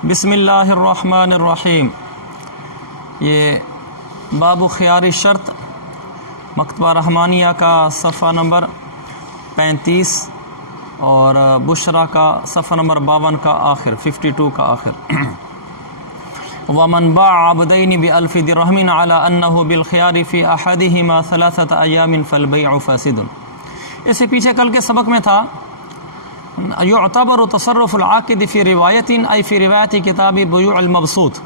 بسم اللہ الرحمن الرحیم۔ یہ باب خیار شرط مکتبہ رحمانیہ کا صفحہ نمبر 35 اور بشرا کا صفحہ نمبر 52 کا آخر 52 کا آخر۔ ومن باع عبدین بألف درہم علی انہ بالخیار فی احدہما 3 ایام فالبیع فاسد۔ اس سے پیچھے کل کے سبق میں تھا یعتبر تصرف العاقد فی روایت ای فی روایت کتاب بیوع المبسوط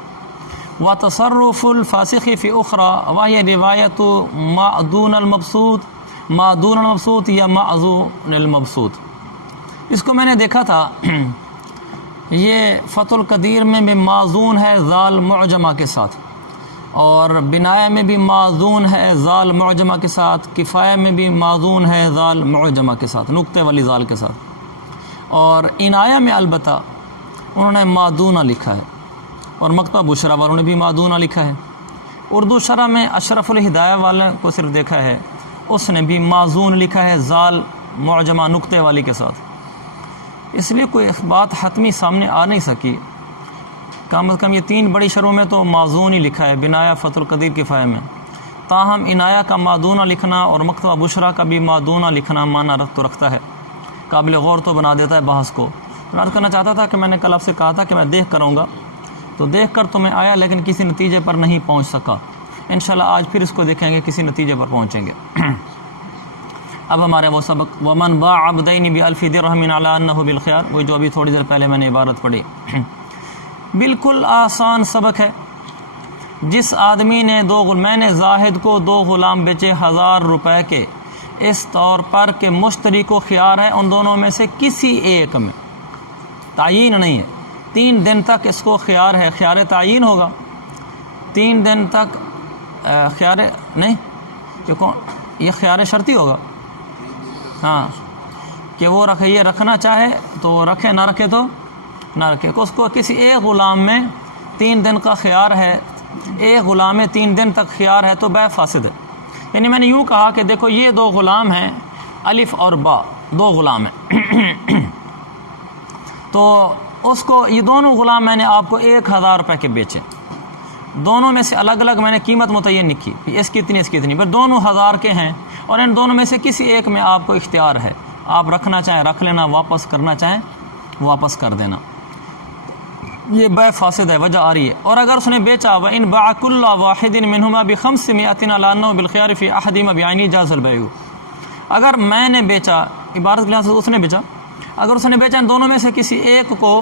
وتصرف الفاسق فی اخرى وہی روایت ما دون المبسوط یا معذون المبسوط۔ اس کو میں نے دیکھا تھا، یہ فتح القدیر میں بھی معذون ہے ذال معجمہ کے ساتھ، اور بنایہ میں بھی معذون ہے ذال معجمہ کے ساتھ، کفایہ میں بھی معذون ہے ذال معجمہ کے ساتھ، نقطے والی ذال کے ساتھ، اور عنایہ میں البتہ انہوں نے مادونہ لکھا ہے، اور مکتبہ بشرا والوں نے بھی مادونہ لکھا ہے۔ اردو شرح میں اشرف الہدایہ والے کو صرف دیکھا ہے، اس نے بھی معذون لکھا ہے ذال معجمہ نقطے والی کے ساتھ۔ اس لیے کوئی بات حتمی سامنے آ نہیں سکی، کم از کم یہ 3 بڑی شرحوں میں تو معذون ہی لکھا ہے، بنایہ، فتح القدیر، کفایہ میں۔ تاہم عنایہ کا مادونہ لکھنا اور مکتبہ بشرا کا بھی مادونہ لکھنا معنی تو رکھتا ہے، قابل غور تو بنا دیتا ہے بحث کو۔ میں عرض کرنا چاہتا تھا کہ میں نے کل آپ سے کہا تھا کہ میں دیکھ کروں گا، تو دیکھ کر تو میں آیا لیکن کسی نتیجے پر نہیں پہنچ سکا۔ انشاءاللہ آج پھر اس کو دیکھیں گے، کسی نتیجے پر پہنچیں گے۔ اب ہمارے وہ سبق ومن باع عبدین بألف درہم علی انہ بالخیار، وہ جو ابھی تھوڑی دیر پہلے میں نے عبارت پڑھی، بالکل آسان سبق ہے۔ جس آدمی نے میں نے زاہد کو 2 غلام بیچے 1000 روپے کے، اس طور پر کہ مشتری کو خیار ہے ان دونوں میں سے کسی ایک میں، تعیین نہیں ہے، 3 دن تک اس کو خیار ہے، خیار تعیین ہوگا 3 دن تک، خیار نہیں یہ خیار شرطی ہوگا، ہاں، کہ وہ رکھے، یہ رکھنا چاہے تو رکھے، نہ رکھے تو نہ رکھے۔ اس کو کسی ایک غلام میں 3 دن کا خیار ہے، ایک غلام میں 3 دن تک خیار ہے تو بیع فاسد ہے۔ یعنی میں نے یوں کہا کہ دیکھو یہ 2 غلام ہیں، الف اور با، 2 غلام ہیں، تو اس کو یہ دونوں غلام میں نے آپ کو 1000 روپے کے بیچے، دونوں میں سے الگ الگ میں نے قیمت متعین نہیں کی، اس کی اتنی اس کی اتنی، پر دونوں 1000 کے ہیں، اور ان دونوں میں سے کسی ایک میں آپ کو اختیار ہے، آپ رکھنا چاہیں رکھ لینا، واپس کرنا چاہیں واپس کر دینا، یہ بیع فاسد ہے، وجہ آ رہی ہے۔ اور اگر اس نے بیچا وَإِنْ بَاعَ كُلَّ وَاحِدٍ مِّنْهُمَا بِخَمْسِمِائَةٍ عَلَىٰ أَنَّهُ بِالْخِيَارِ فِي أَحَدِهِمَا بِعَيْنِهِ جَازَ الْبَيْعُ، اگر میں نے بیچا، عبارت کے لحاظ سے اس نے بیچا، اگر اس نے بیچا ان دونوں میں سے کسی ایک کو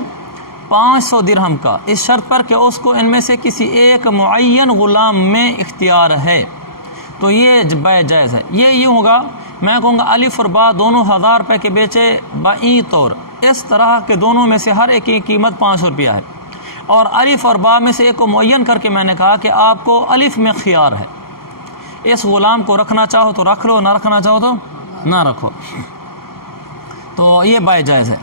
500 درہم کا، اس شرط پر کہ اس کو ان میں سے کسی ایک معین غلام میں اختیار ہے، تو یہ بیع جائز ہے۔ یہ یوں ہوگا، میں کہوں گا الف اور با دونوں 1000 روپے کے بیچے بئی طور، اس طرح کہ دونوں میں سے ہر ایک کی قیمت 500 روپیہ ہے، اور الف اور با میں سے ایک کو معین کر کے میں نے کہا کہ آپ کو الف میں خیار ہے، اس غلام کو رکھنا چاہو تو رکھ لو، نہ رکھنا چاہو تو نہ رکھو، تو یہ بیع جائز ہے۔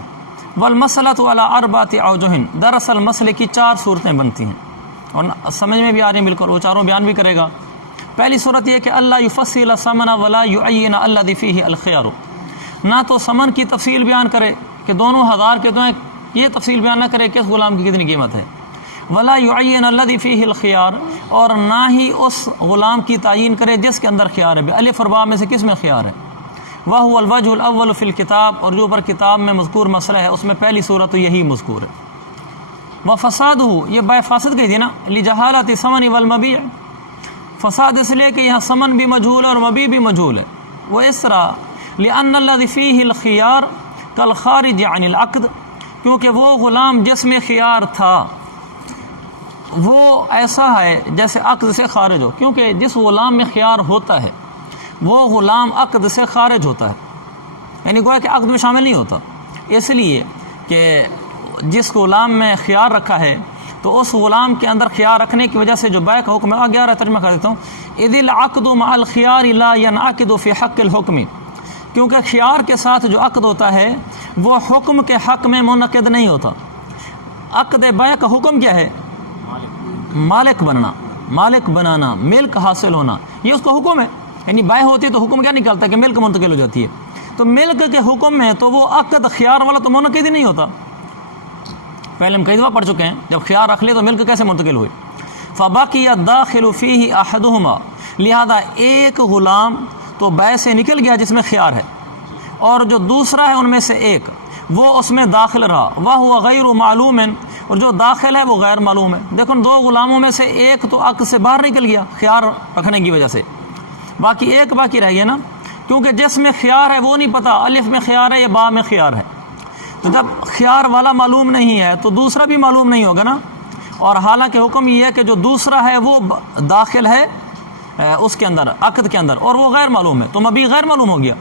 والمسألۃ علی 4 اوجہ، دراصل مسئلے کی 4 صورتیں بنتی ہیں، اور سمجھ میں بھی آ رہی ہیں بالکل، وہ چاروں بیان بھی کرے گا۔ پہلی صورت یہ کہ اللہ یفصل ثمن ولا یعین الذی فیہ الخیار، نہ تو ثمن کی تفصیل بیان کرے کہ دونوں 1000 کے تو ہیں، یہ تفصیل بیان نہ کرے کہ اس غلام کی کتنی قیمت ہے، ولا یعین الذی فیہ الخیار، اور نہ ہی اس غلام کی تعین کرے جس کے اندر خیار ہے، الف اور با میں سے کس میں خیار ہے۔ وہو الوجہ الاول فی الکتاب، اور جو پر کتاب میں مذکور مسئلہ ہے اس میں پہلی صورت تو یہی مذکور ہے۔ وفسادہ، یہ بیع فاسد کہی تھی نا، لجہالۃ ثمن والمبیع، فساد اس لیے کہ یہاں ثمن بھی مجہول ہے اور مبیع بھی مجہول ہے، وہ اس طرح لأن الذی فیہ الخیار کالخارج عن العقد، کیونکہ وہ غلام جس میں خیار تھا وہ ایسا ہے جیسے عقد سے خارج ہو، کیونکہ جس غلام میں خیار ہوتا ہے وہ غلام عقد سے خارج ہوتا ہے، یعنی گویا کہ عقد میں شامل نہیں ہوتا، اس لیے کہ جس غلام میں خیار رکھا ہے تو اس غلام کے اندر خیار رکھنے کی وجہ سے جو بیع کا حکم ہے، آگے آ رہا ہے، ترجمہ کر دیتا ہوں، اذ العقد مع الخیار لا ينعقد في حق الحکم، کیونکہ خیار کے ساتھ جو عقد ہوتا ہے وہ حکم کے حق میں منعقد نہیں ہوتا۔ عقد بیع کا حکم کیا ہے؟ مالک بننا، مالک بنانا، ملک حاصل ہونا، یہ اس کو حکم ہے، یعنی بیع ہوتی ہے تو حکم کیا نکلتا ہے کہ ملک منتقل ہو جاتی ہے، تو ملک کے حکم میں تو وہ عقد خیار والا تو منعقد ہی نہیں ہوتا، پہلے ہم کئی دفعہ پڑھ چکے ہیں، جب خیار رکھ لے تو ملک کیسے منتقل ہوئے؟ فبقی الداخل فیہ احدہما، لہذا ایک غلام تو بے سے نکل گیا جس میں خیار ہے، اور جو دوسرا ہے ان میں سے ایک وہ اس میں داخل رہا، وہو غیر معلوم، اور جو داخل ہے وہ غیر معلوم ہے۔ دیکھو دو غلاموں میں سے ایک تو عقد سے باہر نکل گیا خیار رکھنے کی وجہ سے، باقی ایک باقی رہ گیا نا، کیونکہ جس میں خیار ہے وہ نہیں پتہ الف میں خیار ہے یا با میں خیار ہے، تو جب خیار والا معلوم نہیں ہے تو دوسرا بھی معلوم نہیں ہوگا نا، اور حالانکہ حکم یہ ہے کہ جو دوسرا ہے وہ داخل ہے اس کے اندر، عقد کے اندر، اور وہ غیر معلوم ہے، تو مبی غیر معلوم ہو گیا،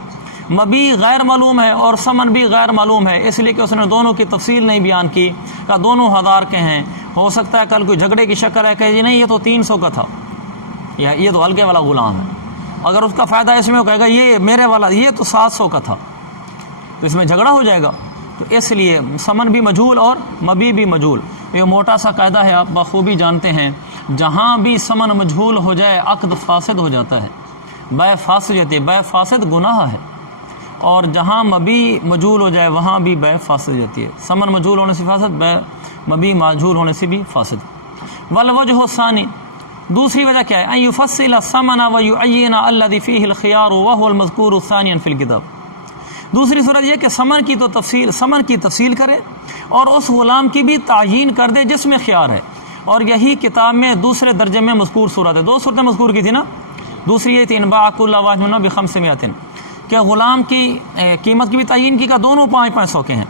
مبی غیر معلوم ہے اور ثمن بھی غیر معلوم ہے، اس لیے کہ اس نے دونوں کی تفصیل نہیں بیان کی، کہ دونوں ہزار کے ہیں، ہو سکتا ہے کل کوئی جھگڑے کی شکل ہے کہ جی نہیں یہ تو 300 کا تھا، یا یہ تو ہلکے والا غلام ہے، اگر اس کا فائدہ اس میں وہ کہے گا یہ میرے والا یہ تو 700 کا تھا، تو اس میں جھگڑا ہو جائے گا، تو اس لیے ثمن بھی مجہول اور مبی بھی مجہول۔ یہ موٹا سا قاعدہ ہے، آپ بخوبی جانتے ہیں، جہاں بھی ثمن مجہول ہو جائے عقد فاسد ہو جاتا ہے، بے فاسد ہو جاتی ہے، بے فاسد گناہ ہے، اور جہاں مبی مجہول ہو جائے وہاں بھی بے فاسد ہو جاتی ہے، ثمن مجہول ہونے سے فاسد، بے مبی مجہول ہونے سے بھی فاسد۔ والوجہ الثانی، دوسری وجہ کیا ہے؟ ان یفصل الثمن ویعین الذی فیہ الخیار وهو المذکور ثانیا فی الکتاب، دوسری صورت یہ کہ ثمن کی تفصیل کرے اور اس غلام کی بھی تعیین کر دے جس میں خیار ہے، اور یہی کتاب میں دوسرے درجے میں مذکور صورت ہے، دو صورتیں مذکور کی تھی نا، دوسری یہ تھی انباع کل واحد منہما ب500، کہ غلام کی قیمت کی بھی تعیین کی، کا دونوں 500 کے ہیں،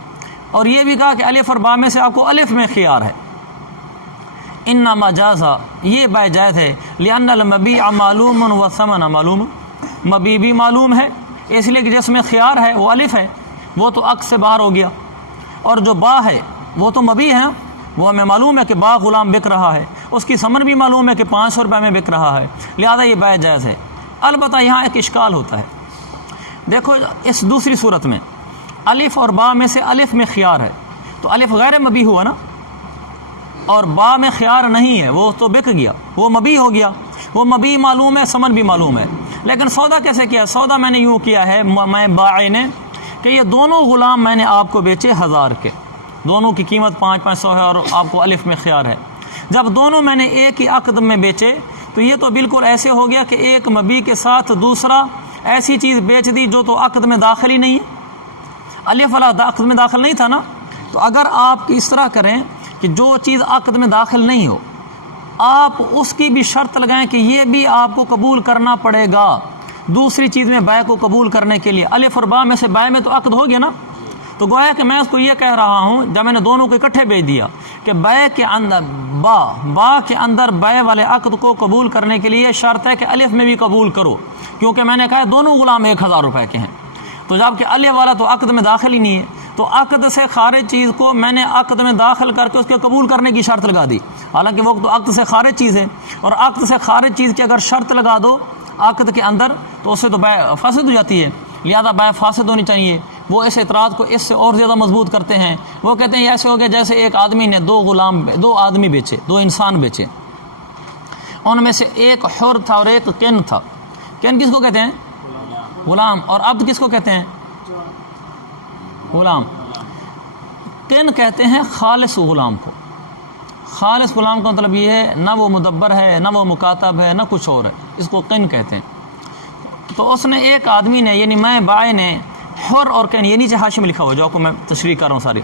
اور یہ بھی کہا کہ الف اور با میں سے آپ کو الف میں خیار ہے، انما جازا، یہ بے جائز ہے، لأن المبیع معلوم والثمن معلوم، مبی بھی معلوم ہے اس لیے کہ جس میں خیار ہے وہ الف ہے، وہ تو عقد سے باہر ہو گیا، اور جو با ہے وہ تو مبی ہے، وہ ہمیں معلوم ہے کہ با غلام بک رہا ہے، اس کی ثمن بھی معلوم ہے کہ 500 روپے میں بک رہا ہے، لہذا یہ بے جائز ہے۔ البتہ یہاں ایک اشکال ہوتا ہے، دیکھو اس دوسری صورت میں الف اور با میں سے الف میں خیار ہے، تو الف غیر مبی ہوا نا، اور با میں خیار نہیں ہے، وہ تو بک گیا، وہ مبی ہو گیا، وہ مبی معلوم ہے، ثمن بھی معلوم ہے، لیکن سودا کیسے کیا؟ سودا میں نے یوں کیا ہے، میں بائی نے، کہ یہ دونوں غلام میں نے آپ کو بیچے 1000 کے، دونوں کی قیمت 500 ہے اور آپ کو الف میں خیار ہے، جب دونوں میں نے ایک ہی عقد میں بیچے تو یہ تو بالکل ایسے ہو گیا کہ ایک مبی کے ساتھ دوسرا ایسی چیز بیچ دی جو تو عقد میں داخل ہی نہیں ہے، الف والا عقد میں داخل نہیں تھا نا، تو اگر آپ اس طرح کریں کہ جو چیز عقد میں داخل نہیں ہو آپ اس کی بھی شرط لگائیں کہ یہ بھی آپ کو قبول کرنا پڑے گا دوسری چیز میں بے کو قبول کرنے کے لیے، الف اور با میں سے بے میں تو عقد ہو گیا نا، تو گویا کہ میں اس کو یہ کہہ رہا ہوں جب میں نے دونوں کو اکٹھے بیچ دیا کہ بے کے اندر با کے اندر بے والے عقد کو قبول کرنے کے لیے شرط ہے کہ الف میں بھی قبول کرو، کیونکہ میں نے کہا دونوں غلام 1000 روپے کے ہیں، تو جب کہ الف والا تو عقد میں داخل ہی نہیں ہے، تو عقد سے خارج چیز کو میں نے عقد میں داخل کر کے اس کے قبول کرنے کی شرط لگا دی، حالانکہ وہ تو عقد سے خارج چیز ہے، اور عقد سے خارج چیز کی اگر شرط لگا دو عقد کے اندر تو اس سے تو بے فاسد ہو جاتی ہے، لہذا بے فاسد ہونی چاہیے۔ وہ اس اعتراض کو اس سے اور زیادہ مضبوط کرتے ہیں، وہ کہتے ہیں ایسے ہو گیا جیسے ایک آدمی نے دو آدمی بیچے، دو انسان بیچے، ان میں سے ایک حر تھا اور ایک کن تھا۔ کن کس کو کہتے ہیں؟ غلام۔ اور عبد کس کو کہتے ہیں؟ غلام۔ کن کہتے ہیں خالص غلام کو۔ خالص غلام کا مطلب یہ ہے نہ وہ مدبر ہے، نہ وہ مکاتب ہے، نہ کچھ اور ہے، اس کو کن کہتے ہیں۔ تو اس نے ایک آدمی نے، یعنی میں بائے نے حر اور کین، یہ نیچے حاشی میں لکھا ہوا جو آپ کو میں تشریح کر رہا ہوں ساری،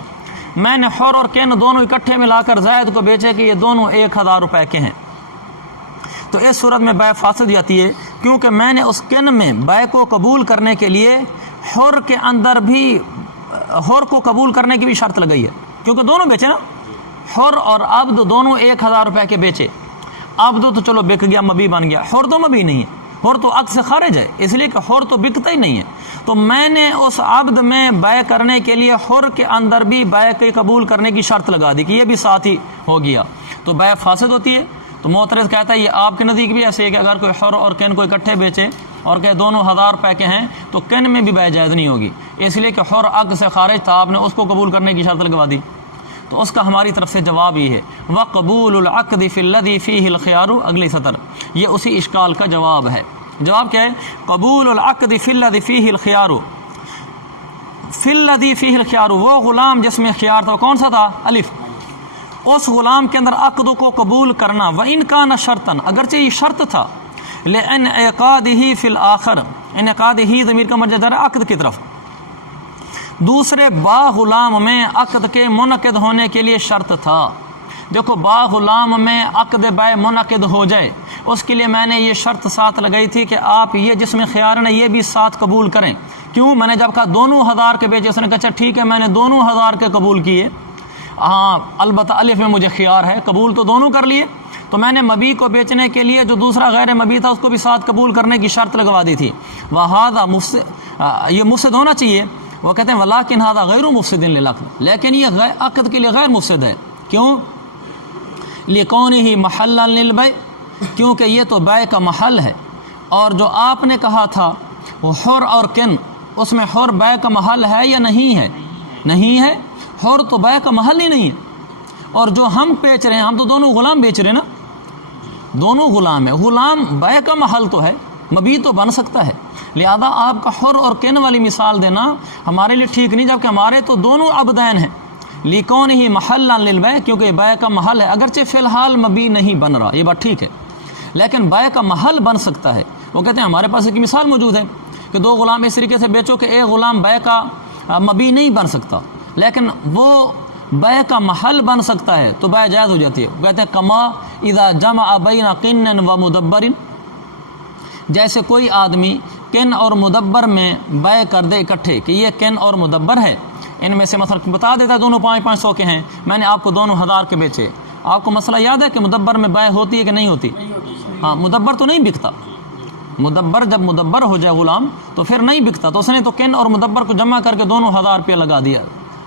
میں نے حر اور کین دونوں اکٹھے ملا کر زید کو بیچے کہ یہ دونوں 1000 روپے کے ہیں، تو اس صورت میں بے فاسد جاتی ہے، کیونکہ میں نے اس کن میں بے کو قبول کرنے کے لیے حر کے اندر بھی حر کو قبول کرنے کی بھی شرط لگائی ہے، کیونکہ دونوں بیچے نا، حر اور عبد دونوں 1000 روپے کے بیچے، عبد تو چلو بک گیا، مبی بن گیا، حر تو مبی نہیں ہے، حر تو عقد سے خارج ہے، اس لیے کہ حر تو بکتا ہی نہیں ہے، تو میں نے اس عبد میں بے کرنے کے لیے حر کے اندر بھی بے کے قبول کرنے کی شرط لگا دی کہ یہ بھی ساتھ ہی ہو گیا، تو بے فاسد ہوتی ہے۔ تو معترض کہتا ہے یہ آپ کے نزدیک بھی ایسے ہے کہ اگر کوئی حر اور کن کو اکٹھے بیچے اور کہ دونوں 1000 روپے کے ہیں تو کن میں بھی بے جائز نہیں ہوگی، اس لیے کہ حر عقد سے خارج تھا، آپ نے اس کو قبول کرنے کی شرط لگوا دی۔ تو اس کا ہماری طرف سے جواب یہ ہے وَقَبُولُ الْعَقْدِ فِي الَّذِي فِيهِ الْخِيَارُ، اگلی سطر، یہ اسی اشکال کا جواب ہے۔ جواب کیا ہے؟ قبول العقد فی الذی فیہ الخیار، فی الذی فیہ الخیار، وہ غلام جس میں خیار تھا، کون سا تھا؟ الف، اس غلام کے اندر عقد کو قبول کرنا، وَإِنْ كَانَ شَرْطًا، اگرچہ یہ شرط تھا، لِانْعِقَادِهِ فِي الْآخِرِ، انعقادِهِ ضمیر کا مرجع ہے عقد کی طرف، دوسرے با غلام میں عقد کے منعقد ہونے کے لیے شرط تھا۔ دیکھو با غلام میں عقد بیع منعقد ہو جائے، اس کے لیے میں نے یہ شرط ساتھ لگائی تھی کہ آپ یہ جس میں خیار ہے یہ بھی ساتھ قبول کریں۔ کیوں؟ میں نے جب کہا دونوں 1000 کے بیچے، اس نے کہا اچھا ٹھیک ہے میں نے دونوں 1000 کے قبول کیے، ہاں البتہ الف میں مجھے خیار ہے، قبول تو دونوں کر لیے، تو میں نے مبی کو بیچنے کے لیے جو دوسرا غیر مبی تھا اس کو بھی ساتھ قبول کرنے کی شرط لگوا دی تھی۔ وہذا یہ مفسد ہونا چاہیے، وہ کہتے ہیں ولیکن ھذا غیر مفسد للعقد، لیکن یہ عقد کے لیے غیر مفسد ہے۔ کیوں؟ لکونہ محلا للبیع، کیونکہ یہ تو بیع کا محل ہے، اور جو آپ نے کہا تھا وہ حر اور کن، اس میں حر بیع کا محل ہے یا نہیں ہے؟ نہیں ہے، حر تو بیع کا محل ہی نہیں ہے۔ اور جو ہم بیچ رہے ہیں، ہم تو دونوں غلام بیچ رہے ہیں نا، دونوں غلام ہیں، غلام بیع کا محل تو ہے، مبی تو بن سکتا ہے، لہذا آپ کا حر اور کن والی مثال دینا ہمارے لیے ٹھیک نہیں، جبکہ ہمارے تو دونوں عبدین ہیں۔ لِکَوْنِهِ مَحَلًّا لِلْبَيْعِ، کیونکہ بیع کا محل ہے، اگرچہ فی الحال مبی نہیں بن رہا، یہ بات ٹھیک ہے، لیکن بیع کا محل بن سکتا ہے۔ وہ کہتے ہیں ہمارے پاس ایک مثال موجود ہے کہ دو غلام اس طریقے سے بیچو کہ ایک غلام بیع کا مبی نہیں بن سکتا، لیکن وہ بیع کا محل بن سکتا ہے، تو بیع جائز ہو جاتی ہے۔ وہ کہتے ہیں کما اذا جمع بین قن و مدبر، جیسے کوئی آدمی کن اور مدبر میں بیع کر دے اکٹھے کہ یہ کن اور مدبر ہے، ان میں سے مثلا بتا دیتا ہے دونوں 500 کے ہیں، میں نے آپ کو دونوں 1000 کے بیچے۔ آپ کو مسئلہ یاد ہے کہ مدبر میں بیع ہوتی ہے کہ نہیں ہوتی؟ ہاں، مدبر تو نہیں بکتا، مدبر جب مدبر ہو جائے غلام تو پھر نہیں بکتا، تو اس نے تو کن اور مدبر کو جمع کر کے دونوں 1000 روپیہ لگا دیا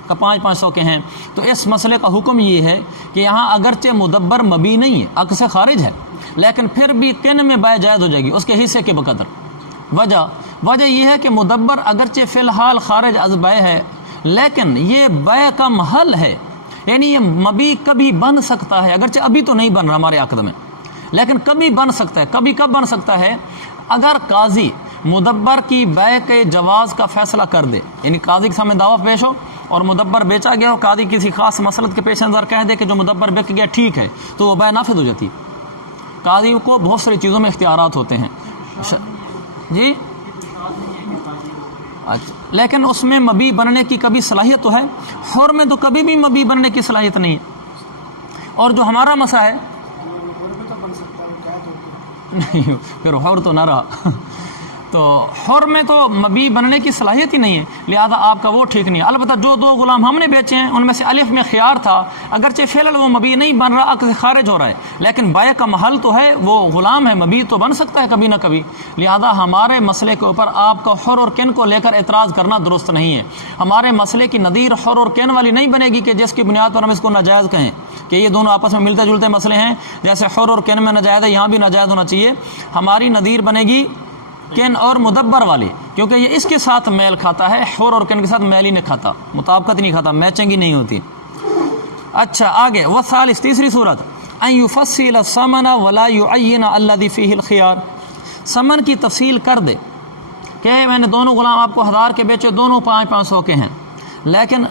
کہ 500 کے ہیں۔ تو اس مسئلے کا حکم یہ ہے کہ یہاں اگرچہ مدبر مبی نہیں ہے، عقد سے خارج ہے، لیکن پھر بھی کن میں بیع جائز ہو جائے گی اس کے حصے کے بقدر۔ وجہ یہ ہے کہ مدبر اگرچہ فی الحال خارج از بیع ہے، لیکن یہ بیع کا محل ہے، یعنی یہ مبی کبھی بن سکتا ہے، اگرچہ ابھی تو نہیں بن رہا ہمارے عقد میں، لیکن کبھی بن سکتا ہے۔ کبھی کب بن سکتا ہے؟ اگر قاضی مدبر کی بیع کے جواز کا فیصلہ کر دے، یعنی قاضی کے سامنے دعویٰ پیش ہو اور مدبر بیچا گیا اور قاضی کسی خاص مسلط کے پیش نظر کہہ دے کہ جو مدبر بک گیا ٹھیک ہے، تو وہ بیع نافذ ہو جاتی ہے۔ قاضی کو بہت ساری چیزوں میں اختیارات ہوتے ہیں جی، اچھا، لیکن اس میں مبی بننے کی کبھی صلاحیت تو ہے، حر میں تو کبھی بھی مبی بننے کی صلاحیت نہیں ہے۔ اور جو ہمارا مسئلہ ہے نہیں، پھر حر تو نہ رہا تو حر میں تو مبی بننے کی صلاحیت ہی نہیں ہے، لہذا آپ کا وہ ٹھیک نہیں ہے۔ البتہ جو دو غلام ہم نے بیچے ہیں ان میں سے الف میں خیار تھا، اگرچہ فی الحال وہ مبی نہیں بن رہا، عقد سے خارج ہو رہا ہے، لیکن بیع کا محل تو ہے، وہ غلام ہے، مبی تو بن سکتا ہے کبھی نہ کبھی، لہذا ہمارے مسئلے کے اوپر آپ کا حر اور کن کو لے کر اعتراض کرنا درست نہیں ہے۔ ہمارے مسئلے کی نظیر حر اور کن والی نہیں بنے گی کہ جس کی بنیاد پر ہم اس کو ناجائز کہیں کہ یہ دونوں آپس میں ملتے جلتے مسئلے ہیں، جیسے حر اور کن میں ناجائز ہے یہاں بھی ناجائز ہونا چاہیے۔ ہماری نظیر بنے گی کن اور مدبر والی، کیونکہ یہ اس کے ساتھ میل کھاتا ہے، حر اور کن کے ساتھ میل ہی نہیں کھاتا، مطابقت نہیں کھاتا، میچنگ ہی نہیں ہوتی۔ اچھا آگے، والثالث، تیسری صورت، ان یفصل الثمن ولا يعین الذی فیہ الخیار، ثمن کی تفصیل کر دے کہ میں نے دونوں غلام آپ کو 1000 کے بیچے، دونوں 500 کے ہیں، لیکن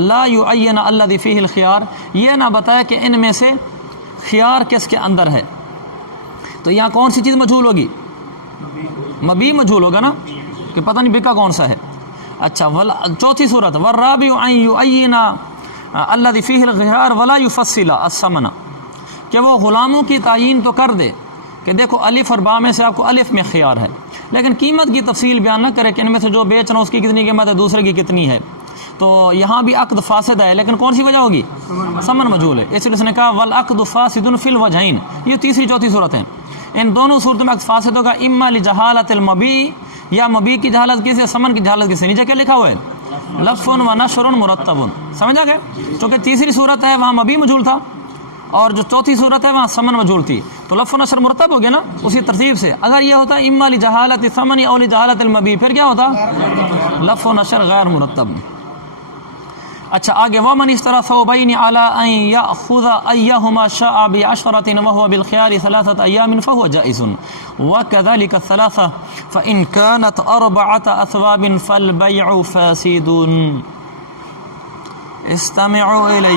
لا يعین الذی فیہ الخیار، یہ نہ بتائے کہ ان میں سے خیار کس کے اندر ہے، تو یہاں کون سی چیز مجہول ہوگی؟ مبی مجہول ہوگا نا، کہ پتہ نہیں بکا کون سا ہے۔ اچھا، چوتھی صورت، والرابع ان يعین الذی فیہ الخیار ولا یفصل الثمن، کہ وہ غلاموں کی تعین تو کر دے کہ دیکھو الف اور با میں سے آپ کو الف میں خیار ہے، لیکن قیمت کی تفصیل بیان نہ کرے کہ ان میں سے جو بیچ رہا ہوں اس کی کتنی قیمت ہے، دوسرے کی کتنی ہے، تو یہاں بھی عقد فاسد ہے، لیکن کون سی وجہ ہوگی؟ ثمن مجہول ہے، اس لیے اس نے کہا والعقد فاسد فی الوجہین، یہ تیسری چوتھی صورت ہے، ان دونوں صورتوں میں عقد فاسد ہوگا، اما لجہالت المبی، یا مبی کی جہالت کسی، ثمن کی جہالت کسی۔ نیچے کیا لکھا ہوا ہے؟ لف و نشر مرتب، سمجھا گیا؟ چونکہ تیسری صورت ہے وہاں مبی مجہول تھا، اور جو چوتھی صورت ہے وہاں ثمن مجہول تھی، تو لف و نشر مرتب ہو گیا نا اسی ترتیب سے۔ اگر یہ ہوتا اما لجہالت الثمن او لجہالت المبی، پھر کیا ہوتا؟ لف و نشر غیر مرتب۔ اچھا آگے، ومن اشترى ثوبين على ان ياخذ ايهما شاء بعشرة وهو بالخيار 3 ايام فهو جائز، وكذلك الثلاثه فان كانت 4 اثواب فالبيع فاسد۔ استمعوا الي،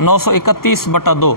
931/2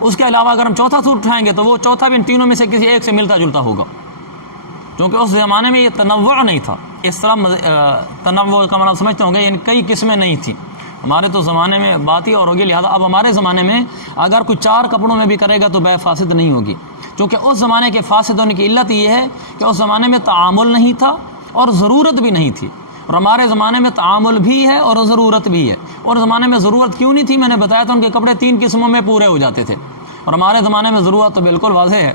اس کے علاوہ اگر ہم چوتھا سوٹ اٹھائیں گے تو وہ چوتھا بھی ان تینوں میں سے کسی ایک سے ملتا جلتا ہوگا، کیونکہ اس زمانے میں یہ تنوع نہیں تھا. اس طرح تنوع کا مطلب سمجھتے ہوں گے، یعنی کئی قسمیں نہیں تھیں. ہمارے تو زمانے میں بات ہی اور ہوگی، لہٰذا اب ہمارے زمانے میں اگر کوئی 4 کپڑوں میں بھی کرے گا تو بے فاسد نہیں ہوگی، کیونکہ اس زمانے کے فاسد ہونے کی علت یہ ہے کہ اس زمانے میں تعامل نہیں تھا اور ضرورت بھی نہیں تھی. اور ہمارے زمانے میں تعامل بھی ہے اور ضرورت بھی ہے. اور زمانے میں ضرورت کیوں نہیں تھی؟ میں نے بتایا تھا ان کے کپڑے 3 قسموں میں پورے ہو جاتے تھے، اور ہمارے زمانے میں ضرورت تو بالکل واضح ہے.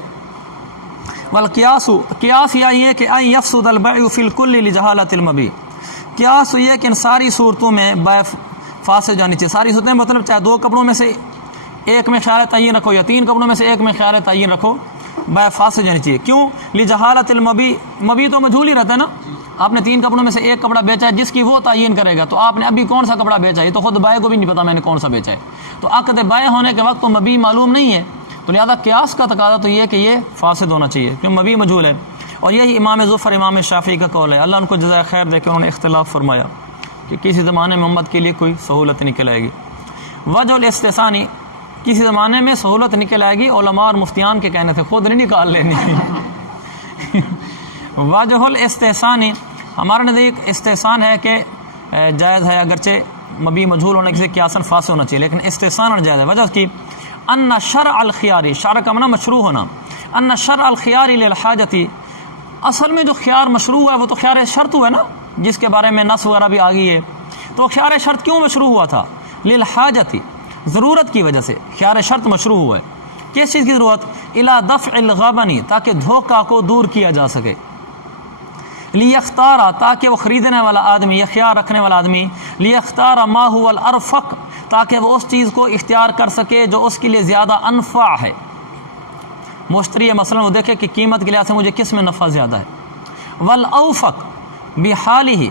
والقیاس، قیاس یہ ہے کہ ان یفسد البیع فی الکل لجہالۃ المبیع. قیاس یہ کہ ان ساری صورتوں میں بیع فاسد جانی چاہیے. ساری صورتیں مطلب چاہے 2 کپڑوں میں سے ایک میں خیار تعین رکھو یا 3 کپڑوں میں سے ایک میں خیار تعین رکھو، بیع فاسد جانی چاہیے. کیوں؟ لجہالۃ المبیع، مبیع تو مجہول ہی رہتا ہے نا. آپ نے 3 کپڑوں میں سے ایک کپڑا بیچا ہے، جس کی وہ تعین کرے گا، تو آپ نے ابھی کون سا کپڑا بیچا ہے، یہ تو خود بائع کو بھی نہیں پتا میں نے کون سا بیچا ہے. تو عقد بیع ہونے کے وقت تو مبیع معلوم نہیں ہے، تو لہذا قیاس کا تقاضا تو یہ کہ یہ فاسد ہونا چاہیے، کیوں مبیع مجہول ہے. اور یہی امام ظفر امام شافعی کا قول ہے، اللہ ان کو جزائے خیر دے کے انہوں نے اختلاف فرمایا کہ کسی زمانے میں امت کے لیے کوئی سہولت نکل آئے گی. وجہ الاستثانی، کسی زمانے میں سہولت نکل آئے گی، علماء اور مفتیان کے کہنے سے، خود نہیں نکال لینی. وجہ الاستثانی، ہمارے نزدیک استحسان ہے کہ جائز ہے، اگرچہ مبیع مجہول ہونے سے قیاساً فاسد ہونا چاہیے، لیکن استحسان اور جائز ہے. وجہ کی ان شرع الخیاری، شرع کا معنی مشروع ہونا، ان شرع الخیاری للحاجتی، اصل میں جو خیار مشروع ہے وہ تو خیار شرط ہوا ہے نا، جس کے بارے میں نص وغیرہ بھی آ گئی ہے. تو خیار شرط کیوں مشروع ہوا تھا؟ للحاجتی، ضرورت کی وجہ سے خیار شرط مشروع ہوا ہے. کس چیز کی ضرورت؟ الی دفع الغبن، تاکہ دھوکہ کو دور کیا جا سکے. لیختارا، تاکہ وہ خریدنے والا آدمی یا خیار رکھنے والا آدمی، لیختارا ما هو الارفق، تاکہ وہ اس چیز کو اختیار کر سکے جو اس کے لیے زیادہ انفع ہے. مشتری مثلا وہ دیکھے کہ قیمت کے لحاظ سے مجھے کس میں نفع زیادہ ہے. والاوفق بحالہ،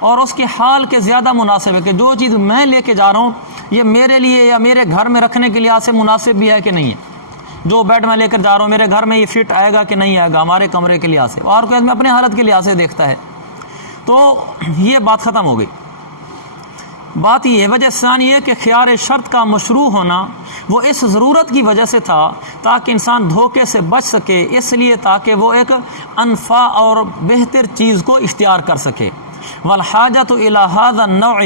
اور اس کے حال کے زیادہ مناسب ہے کہ جو چیز میں لے کے جا رہا ہوں یہ میرے لیے یا میرے گھر میں رکھنے کے لحاظ سے مناسب بھی ہے کہ نہیں ہے. جو بیڈ میں لے کر جا رہا ہوں میرے گھر میں یہ فٹ آئے گا کہ نہیں آئے گا ہمارے کمرے کے لحاظ سے، اور کوئی آدمی اپنے حالت کے لحاظ سے دیکھتا ہے. تو یہ بات ختم ہو گئی. بات یہ ہے، وجہ ثانی یہ کہ خیار شرط کا مشروع ہونا وہ اس ضرورت کی وجہ سے تھا تاکہ انسان دھوکے سے بچ سکے، اس لیے تاکہ وہ ایک انفع اور بہتر چیز کو اختیار کر سکے. والحاجۃ الی ھذا النوع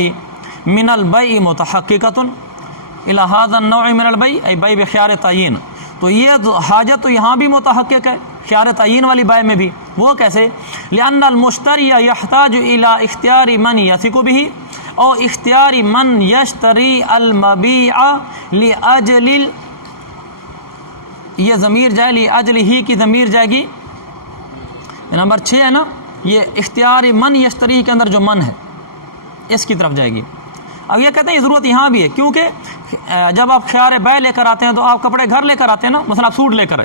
من البیع متحققۃ، الی ھذا النوع من البیع ای بیع بخیار تعین. تو یہ حاجت تو یہاں بھی متحقق ہے خیار تعین والی بیع میں بھی. وہ کیسے؟ لأن المشتری یحتاج الی اختیار من یثق بہ او اختیار من یشتری المبیع لأجل، یہ ضمیر جائے لأجل ہی کی ضمیر جائے گی نمبر 6 ہے نا، یہ اختیار من یشتری کے اندر جو من ہے اس کی طرف جائے گی. اب یہ کہتے ہیں یہ ضرورت یہاں بھی ہے، کیونکہ جب آپ خیار بیع لے کر آتے ہیں تو آپ کپڑے گھر لے کر آتے ہیں نا. مثلا آپ سوٹ لے کر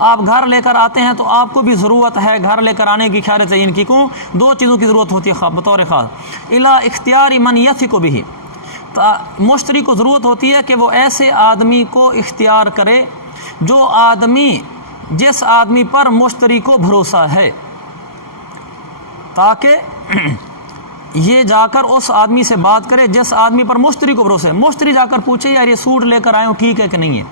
آپ گھر لے کر آتے ہیں تو آپ کو بھی ضرورت ہے گھر لے کر آنے کی خیار تعین کی. کیوں؟ 2 چیزوں کی ضرورت ہوتی ہے بطور خاص. الی اختیار من یثق بہ، مشتری کو ضرورت ہوتی ہے کہ وہ ایسے آدمی کو اختیار کرے جو آدمی جس آدمی پر مشتری کو بھروسہ ہے، تاکہ یہ جا کر اس آدمی سے بات کرے جس آدمی پر مشتری کو بھروسہ ہے. مشتری جا کر پوچھے یار یہ سوٹ لے کر آئے ہوں ٹھیک ہے کہ نہیں ہے،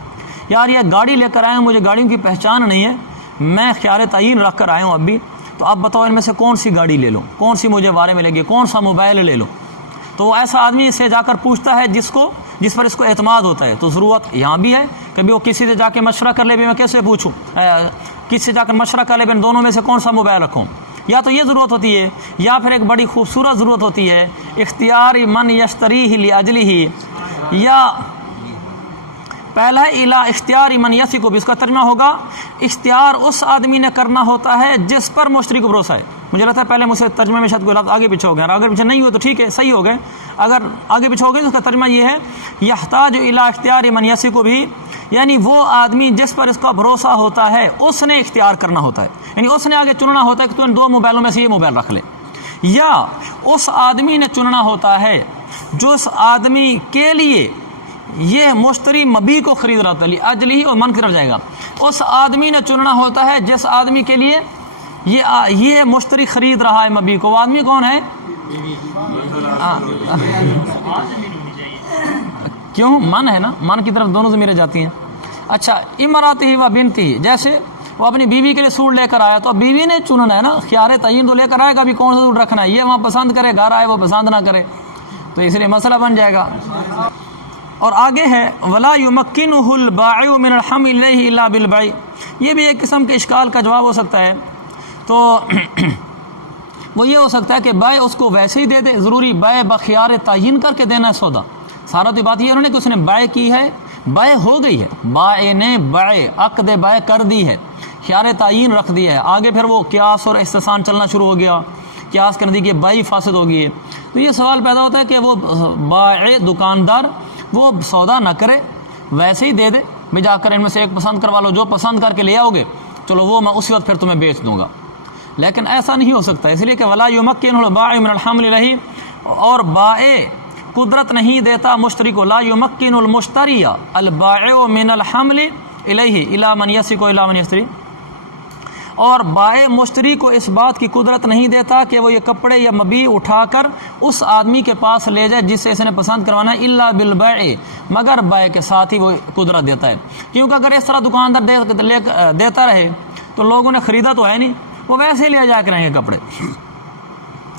یار یہ گاڑی لے کر آئے ہوں مجھے گاڑیوں کی پہچان نہیں ہے، میں خیار تعین رکھ کر آیا ہوں ابھی، تو اب بتاؤ ان میں سے کون سی گاڑی لے لوں، کون سی مجھے بارے میں لگے، کون سا موبائل لے لوں. تو ایسا آدمی سے جا کر پوچھتا ہے جس پر اس کو اعتماد ہوتا ہے. تو ضرورت یہاں بھی ہے، کبھی وہ کسی سے جا کے مشورہ کر لے بھی میں کیسے پوچھوں، کس سے جا کر مشورہ کر لے بھی دونوں میں سے کون سا موبائل رکھوں. یا تو یہ ضرورت ہوتی ہے، یا پھر ایک بڑی خوبصورت ضرورت ہوتی ہے اختیار من یشتریہ لأجلہ، یا پہلا ہے الی اختیار من یثق بہ، اس کا ترجمہ ہوگا اختیار اس آدمی نے کرنا ہوتا ہے جس پر مشتری کو بھروسہ ہے. مجھے لگتا ہے پہلے مجھ سے ترجمے میں شاید کوئی لفظ آگے پیچھے ہو گیا، اگر پیچھے نہیں ہو تو ٹھیک ہے صحیح ہو گئے، اگر آگے پیچھے ہو گئے تو اس کا ترجمہ یہ ہے یحتاج الی اختیار من یثق بہ، یعنی وہ آدمی جس پر اس کا بھروسہ ہوتا ہے اس نے اختیار کرنا ہوتا ہے، یعنی اس نے آگے چننا ہوتا ہے کہ تو ان 2 موبائلوں میں سے یہ موبائل رکھ لے. یا اس آدمی نے چننا ہوتا ہے جو اس آدمی کے لیے یہ مشتری مبیع کو خرید رہا تھا، لاجلہ اور من کی طرف جائے گا، اس آدمی نے چننا ہوتا ہے جس آدمی کے لیے یہ مشتری خرید رہا ہے مبیع کو. وہ آدمی کون ہے؟ کیوں؟ من ہے نا، من کی طرف دونوں ضمیریں جاتی ہیں. اچھا امراتی و بنتی، جیسے وہ اپنی بیوی کے لیے سوٹ لے کر آیا تو بیوی نے چننا ہے نا، خیار تعین تو لے کر آئے گا بھی کون سا سوٹ رکھنا ہے، یہ وہاں پسند کرے، گھر آئے وہ پسند نہ کرے، تو اس لیے مسئلہ بن جائے گا۔ اور آگے ہے ولا یمکنہ البائع من الحمل الیہ الا بالبیع، یہ بھی ایک قسم کے اشکال کا جواب ہو سکتا ہے۔ تو وہ یہ ہو سکتا ہے کہ بائع اس کو ویسے ہی دے دے، ضروری بائع بخیار تعین کر کے دینا ہے سودا، سارا تو بات یہ انہوں نے کہ اس نے بائع کی ہے، بائع ہو گئی ہے، بائع نے بائع عقد بائع کر دی ہے، خیار تعین رکھ دیا ہے، آگے پھر وہ قیاس اور استحسان چلنا شروع ہو گیا، قیاس کرنے کی بائع فاسد ہو گئی ہے، تو یہ سوال پیدا ہوتا ہے کہ وہ بائع دکاندار وہ سودا نہ کرے، ویسے ہی دے دے بھی جا کر ان میں سے ایک پسند کروا لو، جو پسند کر کے لے آؤ گے چلو وہ میں اسی وقت پھر تمہیں بیچ دوں گا، لیکن ایسا نہیں ہو سکتا، اس لیے کہ ولا یمکن البائع من الحمل الیہ، اور بائع قدرت نہیں دیتا مشتری کو، لا یمکن المشتری البائع من الحمل الیہ الا من یثق الا من یشتری، اور بائع مشتری کو اس بات کی قدرت نہیں دیتا کہ وہ یہ کپڑے یا مبیع اٹھا کر اس آدمی کے پاس لے جائے جس سے اس نے پسند کروانا ہے، الا بالبیع، مگر بائع کے ساتھ ہی وہ قدرت دیتا ہے، کیونکہ اگر اس طرح دکاندار دیتا رہے تو لوگوں نے خریدا تو ہے نہیں، وہ ویسے ہی لے جا کے رہیں گے کپڑے،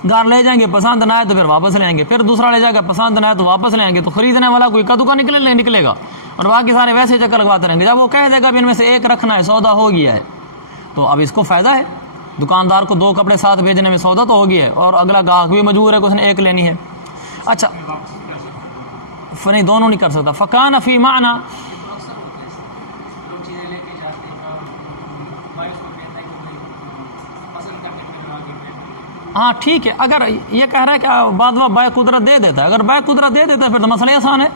گھر لے جائیں گے، پسند نہ آئے تو پھر واپس لیں گے، پھر دوسرا لے جا کے پسند نہ آئے تو واپس لیں گے، تو خریدنے والا کوئی کدو کا نکلے گا، اور باقی سارے ویسے چکر لگواتے رہیں گے، جب وہ کہہ دے گا بھی ان میں سے ایک رکھنا ہے، سودا ہو گیا ہے، تو اب اس کو فائدہ ہے، دکاندار کو دو کپڑے ساتھ بھیجنے میں سودا تو ہو گیا ہے، اور اگلا گاہک بھی مجبور ہے کہ اس نے ایک لینی ہے۔ اچھا نہیں، دونوں نہیں کر سکتا، فکان فی معنی، ہاں ٹھیک ہے، اگر یہ کہہ رہا ہے کہ بعد میں بائع قدرت دے دیتا ہے، اگر بائع قدرت دے دیتا ہے پھر تو مسئلہ آسان ہے،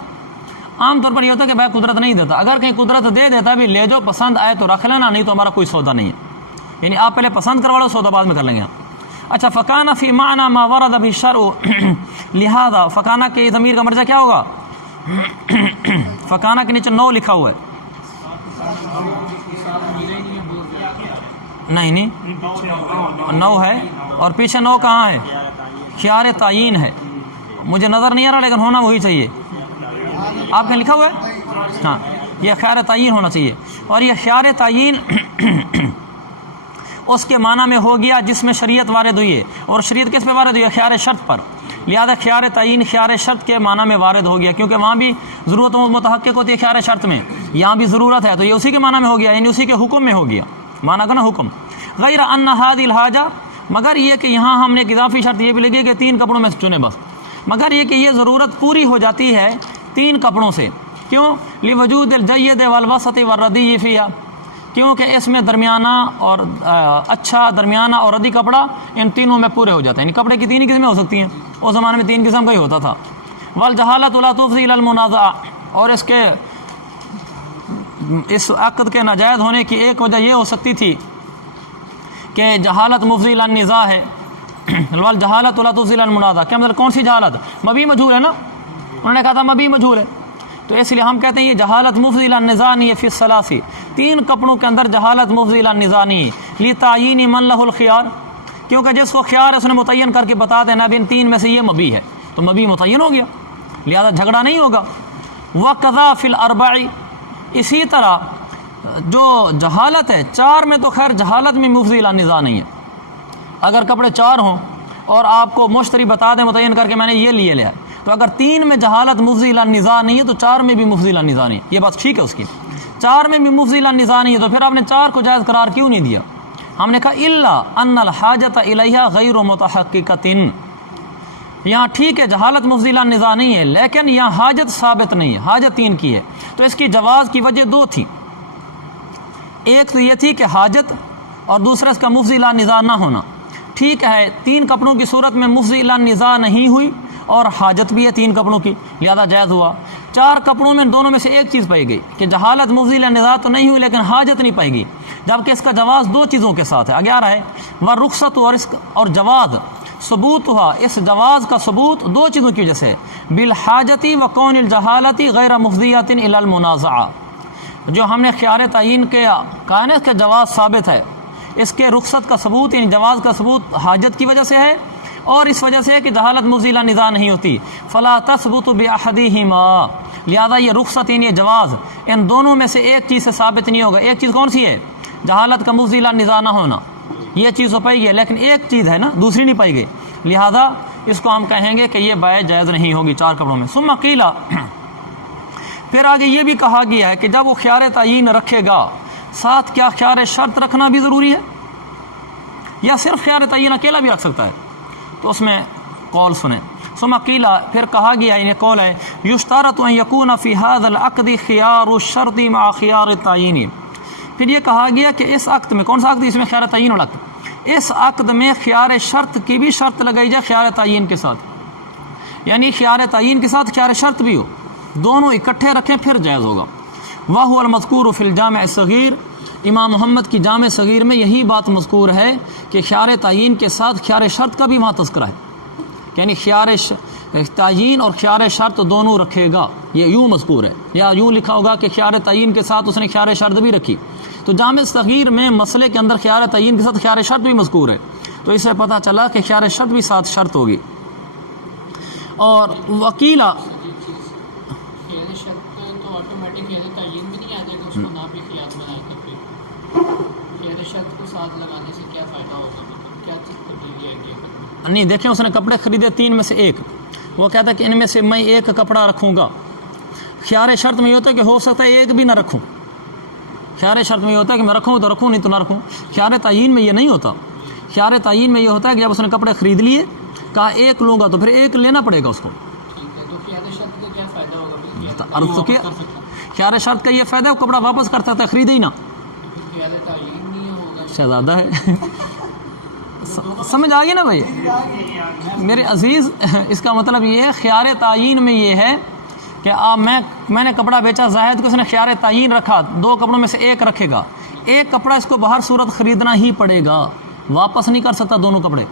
عام طور پر یہ ہوتا ہے کہ بائع قدرت نہیں دیتا، اگر کہیں قدرت دے دیتا ہے بھی لے جاؤ، پسند آئے تو رکھ لینا، نہیں تو ہمارا کوئی سودا نہیں ہے، یعنی آپ پہلے پسند کروا لو، سودا بعد میں کر لیں گے۔ اچھا فکان فی معنی ما ورد به الشرع، لہذا فکانہ کے ضمیر کا مرجع کیا ہوگا؟ فکانہ کے نیچے نو لکھا ہوا ہے، نہیں نو ہے، اور پیچھے نو کہاں ہے؟ خیار تعین ہے، مجھے نظر نہیں آ رہا لیکن ہونا وہی چاہیے، آپ نے لکھا ہوا ہے، ہاں یہ خیار تعین ہونا چاہیے، اور یہ خیار تعین اس کے معنی میں ہو گیا جس میں شریعت وارد ہوئی ہے، اور شریعت کس پہ وارد ہوئی ہے؟ خیار شرط پر، لہذا خیار تعین خیار شرط کے معنی میں وارد ہو گیا، کیونکہ وہاں بھی ضرورت متحقق ہوتی ہے خیار شرط میں، یہاں بھی ضرورت ہے تو یہ اسی کے معنی میں ہو گیا، یعنی اسی کے حکم میں ہو گیا، معنی کا نا حکم۔ غیر ان هذه الحاجہ، مگر یہ کہ یہاں ہم نے ایک اضافی شرط یہ بھی لگی کہ 3 کپڑوں میں سے چنے بس، مگر یہ کہ یہ ضرورت پوری ہو جاتی ہے 3 کپڑوں سے، کیوں؟ لوجود الجید والوسط والردی فیہا، کیونکہ اس میں درمیانہ اور اچھا، درمیانہ اور ردی کپڑا ان تینوں میں پورے ہو جاتے ہیں، یعنی کپڑے کی 3 ہی قسمیں ہو سکتی ہیں، اس زمانے میں 3 قسم کا ہی ہوتا تھا۔ والجہالۃ لا تفضی الی المنازع، اور اس عقد کے ناجائز ہونے کی ایک وجہ یہ ہو سکتی تھی کہ جہالت مفضی الی النزاع ہے، والجہالۃ لا تفضی الی المنازع، کیا مطلب کون سی جہالت؟ مبیع مجہول ہے نا، انہوں نے کہا تھا مبیع مجہول ہے، تو اس لیے ہم کہتے ہیں یہ جہالت مفضی الی النزاع نہیں ہے، فی الثلاث، 3 کپڑوں کے اندر جہالت مفضی الی النزاع نہیں ہے، لتعیین من لہ الخیار، کیونکہ جس کو خیار اس نے متعین کر کے بتا دینا بھی ان 3 میں سے یہ مبیع ہے، تو مبیع متعین ہو گیا، لہذا جھگڑا نہیں ہوگا۔ وقضا فی الاربع، اسی طرح جو جہالت ہے 4 میں، تو خیر جہالت میں مفضی الی النزاع نہیں ہے، اگر کپڑے 4 ہوں اور آپ کو مشتری بتا دیں متعین کر کے میں نے یہ لیے لیا ہے، تو اگر 3 میں جہالت مفضی الی النزاع نہیں ہے تو 4 میں بھی مفضی الی النزاع نہیں ہے، یہ بات ٹھیک ہے اس کی، 4 میں بھی مفضی الی النزاع نہیں ہے، تو پھر آپ نے 4 کو جائز قرار کیوں نہیں دیا؟ ہم نے کہا الا ان الحاجۃ الیہا غیر متحققۃ، یہاں ٹھیک ہے جہالت مفضی الی النزاع نہیں ہے، لیکن یہاں حاجت ثابت نہیں ہے، حاجت 3 کی ہے، تو اس کی جواز کی وجہ 2 تھی، ایک تو یہ تھی کہ حاجت، اور دوسرا اس کا مفضی الی النزاع نہ ہونا، ٹھیک ہے 3 کپڑوں کی صورت میں مفضی الی النزاع نہیں ہوئی اور حاجت بھی ہے 3 کپڑوں کی، لہذا جائز ہوا۔ 4 کپڑوں میں دونوں میں سے ایک چیز پائی گئی کہ جہالت مفضی الی النزاع تو نہیں ہوئی لیکن حاجت نہیں پائی گئی، جبکہ اس کا جواز 2 چیزوں کے ساتھ ہے، آگے آ رہا ہے، والرخصت، اور جواز، ثبوت ہوا، اس جواز کا ثبوت 2 چیزوں کی وجہ سے، بالحاجتی وکون الجہالتی غیر مفضیۃ الی المنازعہ، جو ہم نے خیار تعین کے کہنے کے جواز ثابت ہے، اس کے رخصت کا ثبوت یعنی جواز کا ثبوت حاجت کی وجہ سے ہے، اور اس وجہ سے کہ جہالت مفضی الی النزاع نہیں ہوتی، فلا تثبت باحدہما، لہذا یہ رخصت یعنی یہ جواز ان دونوں میں سے ایک چیز سے ثابت نہیں ہوگا. ایک چیز کون سی ہے؟ جہالت کا مفضی لا نزاع نہ ہونا. یہ چیز تو پائی گئی لیکن ایک چیز ہے نا دوسری نہیں پائی گئی, لہذا اس کو ہم کہیں گے کہ یہ بیع جائز نہیں ہوگی 4 کپڑوں میں. ثم قیل, پھر آگے یہ بھی کہا گیا ہے کہ جب وہ خیار تعین رکھے گا ساتھ کیا خیار شرط رکھنا بھی ضروری ہے یا صرف خیار تعین اکیلا بھی رکھ سکتا ہے؟ تو اس میں قول سنیں. ثم قیل, پھر کہا گیا ہے, قول ہے, یشترط ان یکون فی ھذا العقد خیار الشرط مع خیار التعین. پھر یہ کہا گیا کہ اس عقد میں, کون سا عقد؟ اس میں خیار تعین والا عقد, اس عقد میں خیار شرط کی بھی شرط لگائی جائے خیار تعین کے ساتھ, یعنی خیار تعین کے ساتھ خیار شرط بھی ہو, دونوں اکٹھے رکھیں پھر جائز ہوگا. وَهُوَ الْمَذْكُورُ فِي الْجَامِعِ الصَّغِيرِ, امام محمد کی جامع صغیر میں یہی بات مذکور ہے کہ خیار تعین کے ساتھ خیار شرط کا بھی وہاں تذکرہ ہے, یعنی خیار تعین اور خیار شرط دونوں رکھے گا. یہ یوں مذکور ہے, یا یوں لکھا ہوگا کہ خیار تعین کے ساتھ اس نے خیار شرط بھی رکھی. تو جامع صغیر میں مسئلے کے اندر خیار تعین کے ساتھ خیار شرط بھی مذکور ہے, تو اس سے پتہ چلا کہ خیار شرط بھی ساتھ شرط ہوگی. اور وکیلا نہیں, دیکھیں اس نے کپڑے خریدے 3 میں سے ایک, وہ کہتا ہے کہ ان میں سے میں ایک کپڑا رکھوں گا. خیار شرط میں یہ ہوتا ہے کہ ہو سکتا ہے ایک بھی نہ رکھوں. خیار شرط میں یہ ہوتا ہے کہ میں رکھوں تو رکھوں, نہیں تو نہ رکھوں. خیار تعین میں یہ نہیں ہوتا. خیار تعین میں یہ ہوتا ہے کہ جب اس نے کپڑے خرید لیے, کہا ایک لوں گا تو پھر ایک لینا پڑے گا اس کو. خیار شرط کا یہ فائدہ ہے, وہ کپڑا واپس کر سکتا ہے, خریدے ہی نہ. شہزادہ ہے سمجھ آ گئی نا بھائی میرے عزیز. اس کا مطلب یہ ہے خیار تعین میں یہ ہے کہ میں نے کپڑا بیچا زاہد کو, اس نے خیار تعین رکھا, 2 کپڑوں میں سے ایک رکھے گا. ایک کپڑا اس کو باہر صورت خریدنا ہی پڑے گا, واپس نہیں کر سکتا دونوں کپڑے.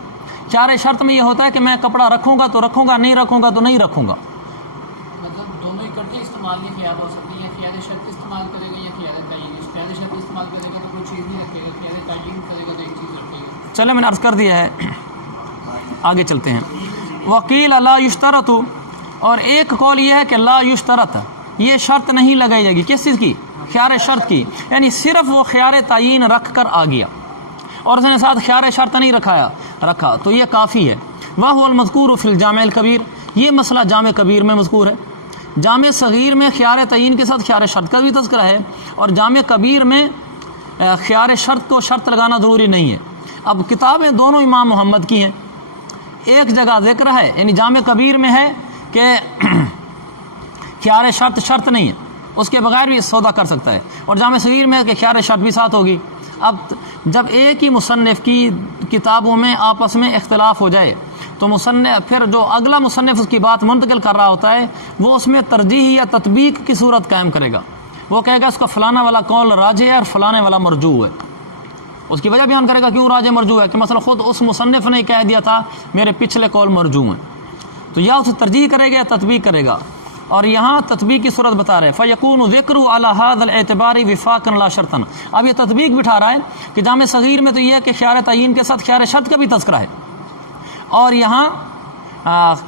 خیار شرط میں یہ ہوتا ہے کہ میں کپڑا رکھوں گا تو رکھوں گا, نہیں رکھوں گا تو نہیں رکھوں گا. مطلب دونوں اکٹھے استعمال کے خیال ہو سکتے ہیں, خیار شرط استعمال کرے گا یا خیار تعین. خیار شرط استعمال کرے گا تو کوئی چیز نہیں رکھے گا, خیار تعین کرے گا تو ایک چیز رکھے گا. چلے میں نے عرض کر دیا ہے, آگے چلتے ہیں. وکیل لا یشترط, اور ایک قول یہ ہے کہ لا یشترط, یہ شرط نہیں لگائی جائے گی. کس چیز کی؟ خیار شرط کی. یعنی صرف وہ خیار تعین رکھ کر آ گیا اور اس نے ساتھ خیار شرط نہیں رکھا تو یہ کافی ہے. وَهُوَ الْمَذْكُورُ فِي الْجَامِعِ الْكَبِيرِ, یہ مسئلہ جامع کبیر میں مذکور ہے. جامع صغیر میں خیار تعین کے ساتھ خیار شرط کا بھی تذکرہ ہے, اور جامع کبیر میں خیار شرط کو شرط لگانا ضروری نہیں ہے. اب کتابیں دونوں امام محمد کی ہیں, ایک جگہ ذکر ہے, یعنی جامع کبیر میں ہے کہ خیار شرط نہیں ہے, اس کے بغیر بھی سودا کر سکتا ہے, اور جامع صغیر میں ہے کہ خیار شرط بھی ساتھ ہوگی. اب جب ایک ہی مصنف کی کتابوں میں آپس میں اختلاف ہو جائے تو مصنف پھر جو اگلا مصنف اس کی بات منتقل کر رہا ہوتا ہے وہ اس میں ترجیح یا تطبیق کی صورت قائم کرے گا. وہ کہے گا اس کا فلانا والا قول راجح ہے اور فلانے والا مرجوح ہے. اس کی وجہ بیان کرے گا کیوں راجح مرجوح ہے, کہ مثلا خود اس مصنف نے کہہ دیا تھا میرے پچھلے قول مرجوح ہیں, تو یا اسے ترجیح کرے گا یا تطبیق کرے گا. اور یہاں تطبیق کی صورت بتا رہے فَيَكُونُ ذِكْرُ عَلَى هَذَا الْاعْتِبَارِ وِفَاقًا لَا شَرْطًا. اب یہ تطبیق بٹھا رہا ہے کہ جامع صغیر میں تو یہ ہے کہ خیار تعین کے ساتھ خیار شرط کا بھی تذکرہ ہے, اور یہاں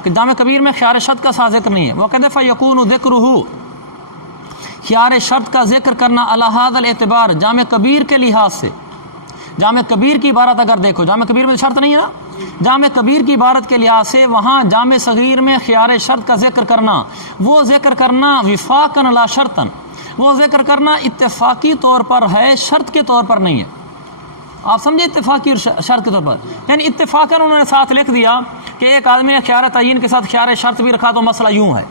جامع کبیر میں خیار شرط کا ساتھ ذکر نہیں ہے. وَقَدْ فَيَكُونُ ذِكْرُهُ, خیار شرط کا ذکر کرنا عَلَى هَذَا الْاعْتِبَارِ جامع کبیر کے لحاظ سے. جامع کبیر کی عبارت اگر دیکھو, جامع کبیر میں شرط نہیں ہے نا, جامع کبیر کی عبارت کے لحاظ سے وہاں جامع صغیر میں خیار شرط کا ذکر کرنا, وہ ذکر کرنا وفاقا لا شرطا, وہ ذکر کرنا اتفاقی طور پر ہے, شرط کے طور پر نہیں ہے. آپ سمجھے اتفاقی اور شرط کے طور پر, یعنی اتفاقاً انہوں نے ساتھ لکھ دیا کہ ایک آدمی نے خیار تعین کے ساتھ خیار شرط بھی رکھا تو مسئلہ یوں ہے.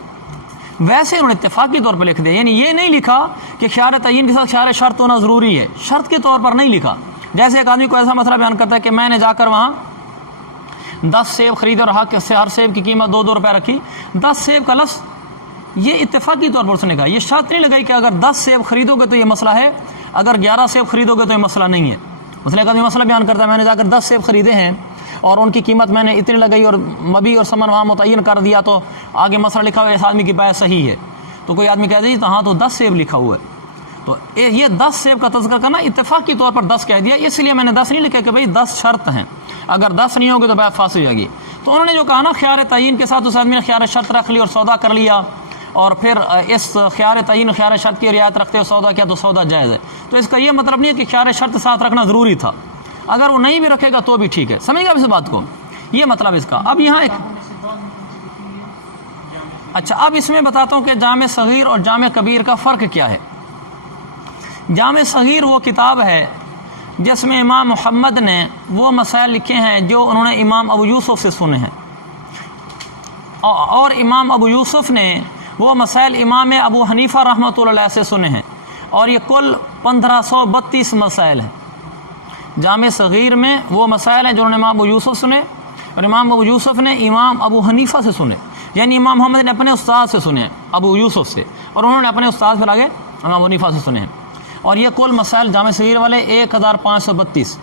ویسے انہوں نے اتفاقی طور پر لکھ دیا, یعنی یہ نہیں لکھا کہ خیار تعین کے ساتھ خیار شرط ہونا ضروری ہے, شرط کے طور پر نہیں لکھا. جیسے ایک آدمی کو ایسا مسئلہ بیان کرتا ہے کہ میں نے جا کر وہاں 10 سیب خریدے اور ہر سیب کی قیمت 2 روپے رکھی. 10 سیب کا لفظ یہ اتفاقی طور پر اس نے کہا, یہ شرط نہیں لگائی کہ اگر 10 سیب خریدو گے تو یہ مسئلہ ہے, اگر 11 سیب خریدو گے تو یہ مسئلہ نہیں ہے. مثلا ایک آدمی مسئلہ بیان کرتا ہے میں نے جا کر 10 سیب خریدے ہیں اور ان کی قیمت میں نے اتنی لگائی اور مبی اور ثمن وہاں متعین کر دیا, تو آگے مسئلہ لکھا ہوا ہے اس آدمی کی بات صحیح ہے. تو کوئی آدمی کہہ دے تو ہاں تو 10 سیب لکھا ہوا ہے, تو یہ 10 سیب کا تذکر کرنا اتفاقی طور پر 10 کہہ دیا, اس لیے میں نے 10 نہیں لکھا کہ بھئی 10 شرط ہیں, اگر 10 نہیں ہوگے تو بیع فاسد ہو جائے گی. تو انہوں نے جو کہا نا خیار تعین کے ساتھ اس آدمی نے خیار شرط رکھ لی اور سودا کر لیا, اور پھر اس خیار تعین و خیار شرط کی رعایت رکھتے ہوئے سودا کیا تو سودا جائز ہے. تو اس کا یہ مطلب نہیں ہے کہ خیار شرط ساتھ رکھنا ضروری تھا، اگر وہ نہیں بھی رکھے گا تو بھی ٹھیک ہے. سمجھ گا اس بات کو؟ یہ مطلب اس کا. اب یہاں ایک اچھا، اب اس میں بتاتا ہوں کہ جامع صغیر اور جامع کبیر کا فرق کیا ہے. جامع صغیر وہ کتاب ہے جس میں امام محمد نے وہ مسائل لکھے ہیں جو انہوں نے امام ابو یوسف سے سنے ہیں، اور امام ابو یوسف نے وہ مسائل امام ابو حنیفہ رحمۃ اللہ علیہ سے سنے ہیں، اور یہ کل 1532 مسائل ہیں. جامع صغیر میں وہ مسائل ہیں جو انہوں نے امام ابو یوسف سنے، اور امام ابو یوسف نے امام ابو حنیفہ سے سنے، یعنی امام محمد نے اپنے استاد سے سنے ابو یوسف سے، اور انہوں نے اپنے استاد پھر آگے امام ابو حنیفہ سے سنے ہیں. اور یہ کل مسائل جامع صغیر والے 1532.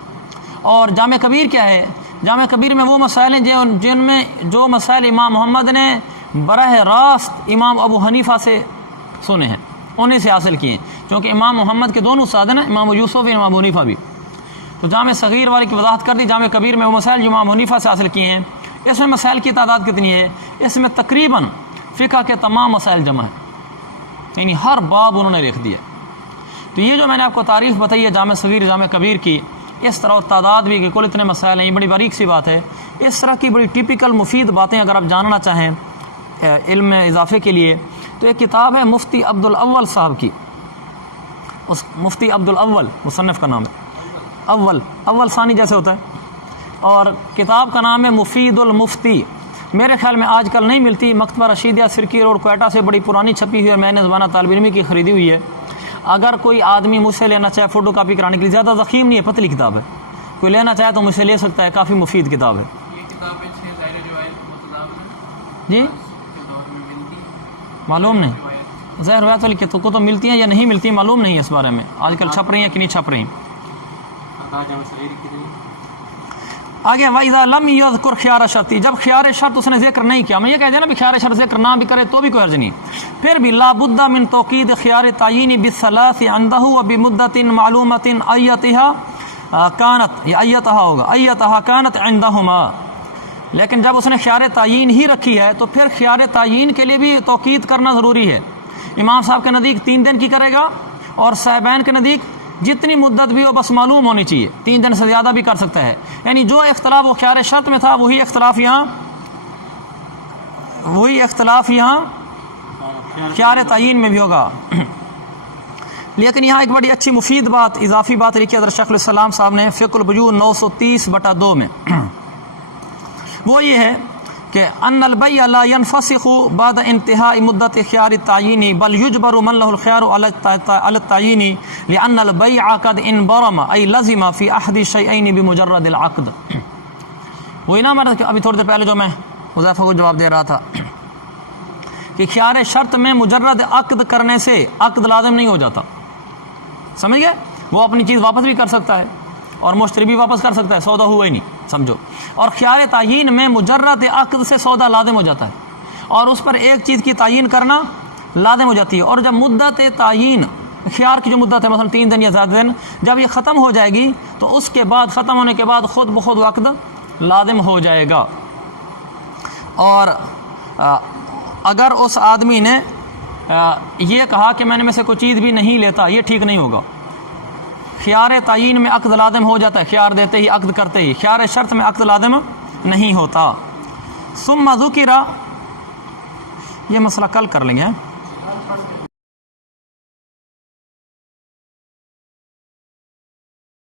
اور جامع کبیر کیا ہے؟ جامع کبیر میں وہ مسائل ہیں جن میں جو مسائل امام محمد نے براہ راست امام ابو حنیفہ سے سنے ہیں، انہیں سے حاصل کیے ہیں، کیونکہ امام محمد کے دونوں استاد ہیں، امام ابو یوسف اور امام ابو حنیفہ بھی. تو جامع صغیر والے کی وضاحت کر دی. جامع کبیر میں وہ مسائل جو امام حنیفہ سے حاصل کیے ہیں. اس میں مسائل کی تعداد کتنی ہے؟ اس میں تقریباً فقہ کے تمام مسائل جمع ہیں، یعنی ہر باب انہوں نے لکھ دیا. تو یہ جو میں نے آپ کو تعریف بتائی ہے جامع صغیر جامع کبیر کی، اس طرح تعداد بھی کہ کل اتنے مسائل ہیں، یہ بڑی باریک سی بات ہے. اس طرح کی بڑی ٹیپیکل مفید باتیں اگر آپ جاننا چاہیں علم میں اضافے کے لیے، تو ایک کتاب ہے مفتی عبد الاول صاحب کی. اس مفتی عبد الاول مصنف کا نام ہے، اول ثانی جیسے ہوتا ہے، اور کتاب کا نام ہے مفید المفتی. میرے خیال میں آج کل نہیں ملتی، مکتبہ رشیدیہ سرکی روڈ کوئٹہ سے بڑی پرانی چھپی ہوئی ہے، میں نے زبانہ طالب علمی کی خریدی ہوئی ہے. اگر کوئی آدمی مجھ سے لینا چاہے فوٹو کاپی کرانے کے لیے، زیادہ ضخیم نہیں ہے، پتلی کتاب ہے، کوئی لینا چاہے تو مجھ سے لے سکتا ہے، کافی مفید کتاب ہے. جی معلوم نہیں، ظاہر روایت والی کو تو ملتی ہیں یا نہیں ملتی معلوم نہیں ہے، اس بارے میں آج کل چھپ رہی ہیں کہ نہیں چھپ رہی. آگے وَإِذَا لَمْ يَذْكُرْ خِيَارَ شَرْطِ، جب خیار شرط اس نے ذکر نہیں کیا. میں یہ کہہ دیا نا بھی خیار شرط ذکر نہ بھی کرے تو بھی کوئی حرج نہیں، پھر بھی لا بد من توقید خیار تعین بالثلاث عنده وبمدت معلومۃ ایتها كانت، یا ایتها ہوگا، ایتها كانت عندهما. لیکن جب اس نے خیار تعین ہی رکھی ہے تو پھر خیار تعین کے لیے بھی توقید کرنا ضروری ہے. امام صاحب کے نزدیک 3 دن کی کرے گا، اور صاحبین کے نزدیک جتنی مدت بھی ہو بس معلوم ہونی چاہیے، 3 دن سے زیادہ بھی کر سکتا ہے. یعنی جو اختلاف وہ خیار شرط میں تھا وہی اختلاف یہاں خیار تعین میں بھی ہوگا. لیکن یہاں ایک بڑی اچھی مفید بات، اضافی بات لکھی حضرت شیخ الاسلام صاحب نے فقہ البیوع 930/2 میں. وہ یہ ہے کہ ان البیع لا ينفسخ بعد انتہاء مدت خیار التعین بل یجبر من له الخيار على التعین لان البیع قد انبرم ای لزم فی احد الشیئین بمجرد العقد. وہی نا مرد ابھی تھوڑی دیر پہلے جو میں حذیفہ کو جواب دے رہا تھا کہ خیار شرط میں مجرد عقد کرنے سے عقد لازم نہیں ہو جاتا. سمجھ گئے؟ وہ اپنی چیز واپس بھی کر سکتا ہے اور مشتری بھی واپس کر سکتا ہے، سودا ہوا ہی نہیں، سمجھو. اور خیار تعین میں مجرد عقد سے سودا لازم ہو جاتا ہے، اور اس پر ایک چیز کی تعین کرنا لازم ہو جاتی ہے. اور جب مدت تعین خیار کی جو مدت ہے مثلا 3 دن یا زیادہ دن، جب یہ ختم ہو جائے گی تو اس کے بعد ختم ہونے کے بعد خود بخود عقد لازم ہو جائے گا. اور اگر اس آدمی نے یہ کہا کہ میں نے میں سے کوئی چیز بھی نہیں لیتا، یہ ٹھیک نہیں ہوگا. خیار تعین میں عقد لازم ہو جاتا ہے، خیار دیتے ہی عقد کرتے ہی. خیار شرط میں عقد لازم نہیں ہوتا. ثم ذکر، یہ مسئلہ کل کر لیں گے.